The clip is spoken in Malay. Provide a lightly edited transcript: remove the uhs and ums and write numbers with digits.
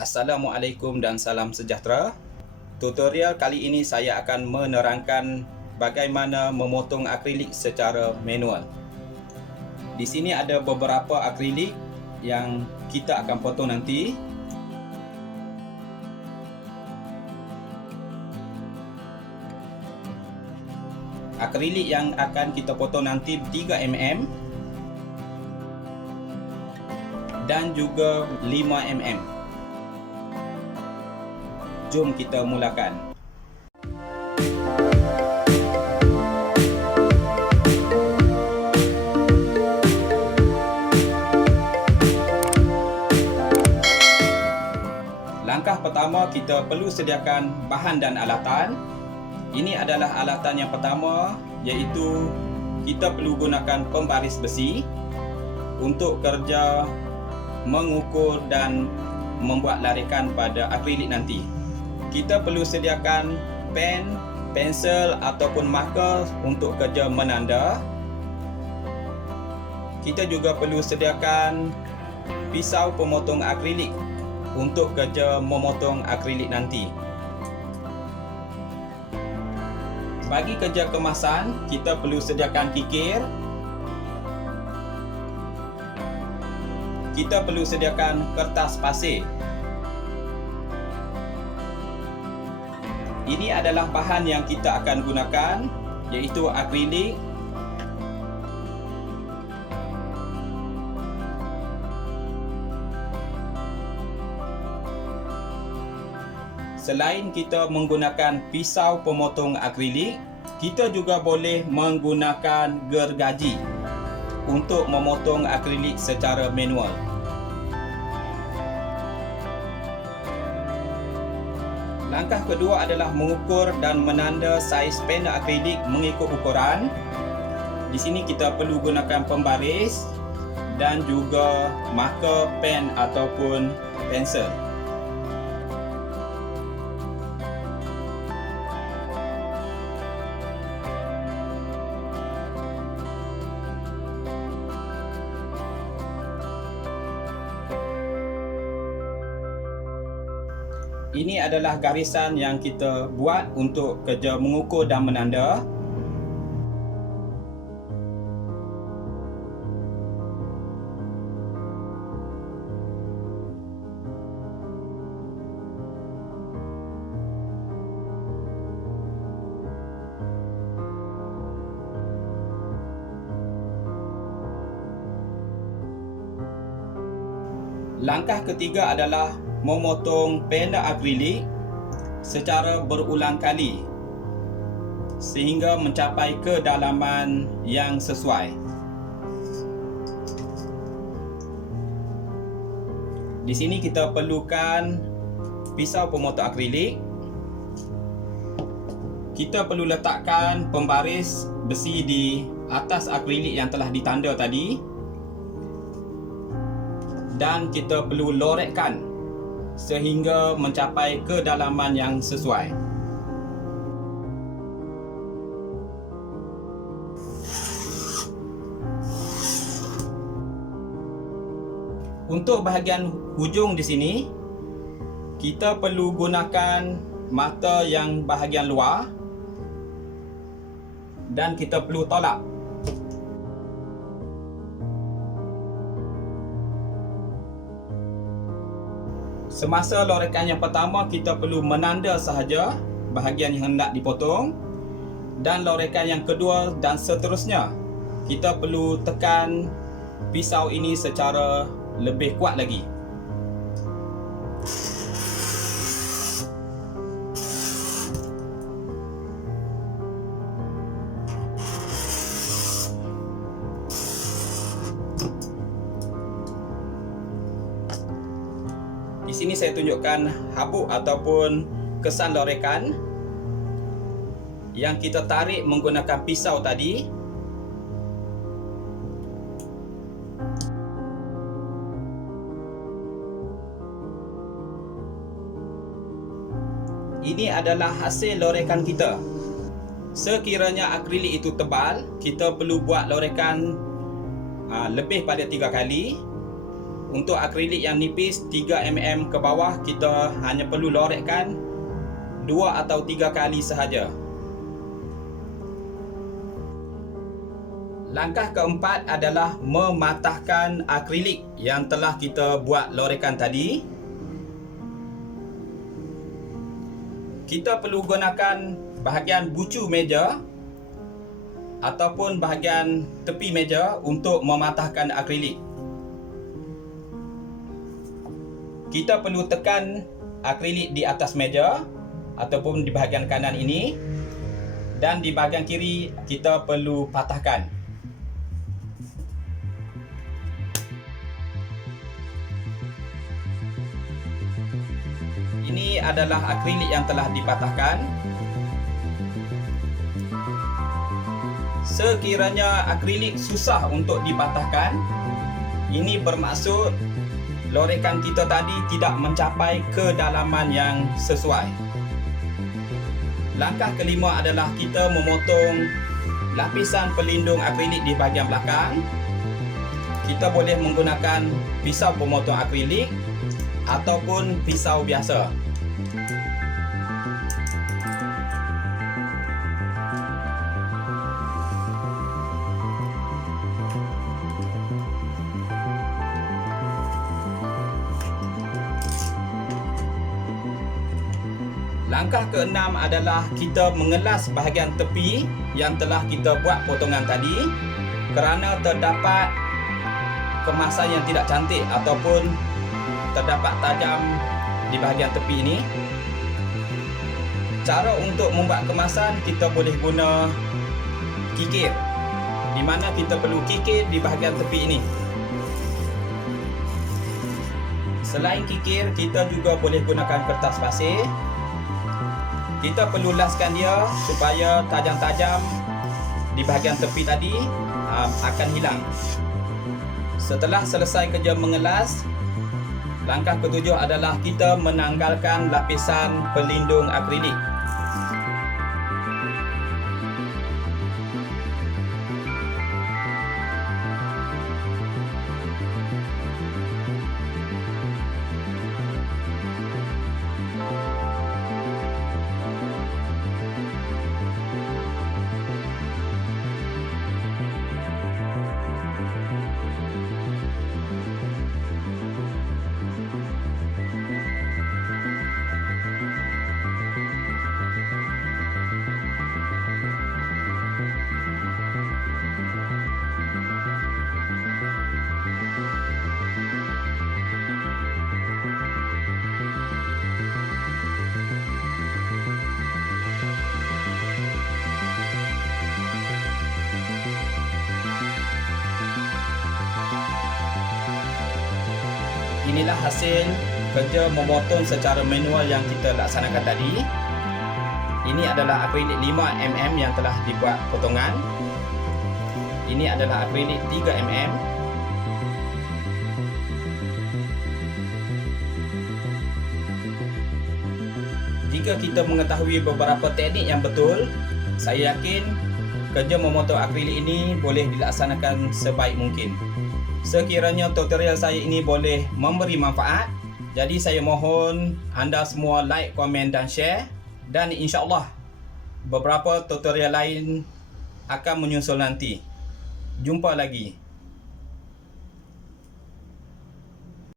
Assalamualaikum dan salam sejahtera. Tutorial kali ini saya akan menerangkan bagaimana memotong akrilik secara manual. Di sini ada beberapa akrilik yang kita akan potong nanti. Akrilik yang akan kita potong nanti 3mm dan juga 5mm. Jom kita mulakan. Langkah pertama, kita perlu sediakan bahan dan alatan. Ini adalah alatan yang pertama, iaitu kita perlu gunakan pembaris besi untuk kerja mengukur dan membuat larikan pada akrilik nanti. Kita perlu sediakan pen, pensel ataupun marker untuk kerja menanda. Kita juga perlu sediakan pisau pemotong akrilik untuk kerja memotong akrilik nanti. Bagi kerja kemasan, kita perlu sediakan kikir. Kita perlu sediakan kertas pasir. Ini adalah bahan yang kita akan gunakan, iaitu akrilik, selain kita menggunakan pisau pemotong akrilik, kita juga boleh menggunakan gergaji untuk memotong akrilik secara manual. Langkah kedua adalah mengukur dan menanda saiz panel akrilik mengikut ukuran. Di sini kita perlu gunakan pembaris dan juga marker, pen ataupun pensel. Ini adalah garisan yang kita buat untuk kerja mengukur dan menanda. Langkah ketiga adalah memotong panel akrilik secara berulang kali sehingga mencapai kedalaman yang sesuai. Di sini kita perlukan pisau pemotong akrilik. Kita perlu letakkan pembaris besi di atas akrilik yang telah ditanda tadi, dan kita perlu lorekkan sehingga mencapai kedalaman yang sesuai. Untuk bahagian hujung di sini, kita perlu gunakan mata yang bahagian luar dan kita perlu tolak. Semasa lorekan yang pertama, kita perlu menanda sahaja bahagian yang hendak dipotong, dan lorekan yang kedua dan seterusnya, kita perlu tekan pisau ini secara lebih kuat lagi. Di sini saya tunjukkan habuk ataupun kesan lorekan yang kita tarik menggunakan pisau tadi. Ini adalah hasil lorekan kita. Sekiranya akrilik itu tebal, kita perlu buat lorekan lebih pada 3 kali Untuk akrilik yang nipis 3 mm ke bawah, kita hanya perlu lorekkan 2 atau 3 kali sahaja. Langkah keempat adalah mematahkan akrilik yang telah kita buat lorekan tadi. Kita perlu gunakan bahagian bucu meja ataupun bahagian tepi meja untuk mematahkan akrilik. Kita perlu tekan akrilik di atas meja ataupun di bahagian kanan ini, dan di bahagian kiri kita perlu patahkan. Ini adalah akrilik yang telah dipatahkan. Sekiranya akrilik susah untuk dipatahkan, ini bermaksud lorekan kita tadi tidak mencapai kedalaman yang sesuai. Langkah kelima adalah kita memotong lapisan pelindung akrilik di bahagian belakang. Kita boleh menggunakan pisau pemotong akrilik ataupun pisau biasa. Langkah keenam adalah kita mengelas bahagian tepi yang telah kita buat potongan tadi, kerana terdapat kemasan yang tidak cantik ataupun terdapat tajam di bahagian tepi ini. Cara untuk membuat kemasan, kita boleh guna kikir, di mana kita perlu kikir di bahagian tepi ini. Selain kikir, kita juga boleh gunakan kertas pasir. Kita perlu laskan dia supaya tajam-tajam di bahagian tepi tadi akan hilang. Setelah selesai kerja mengelas, langkah ketujuh adalah kita menanggalkan lapisan pelindung akrilik. Inilah hasil kerja memotong secara manual yang kita laksanakan tadi. Ini adalah akrilik 5 mm yang telah dibuat potongan. Ini adalah akrilik 3 mm. Jika kita mengetahui beberapa teknik yang betul, saya yakin kerja memotong akrilik ini boleh dilaksanakan sebaik mungkin. Sekiranya tutorial saya ini boleh memberi manfaat, jadi saya mohon anda semua like, komen dan share, dan insya-Allah beberapa tutorial lain akan menyusul nanti. Jumpa lagi.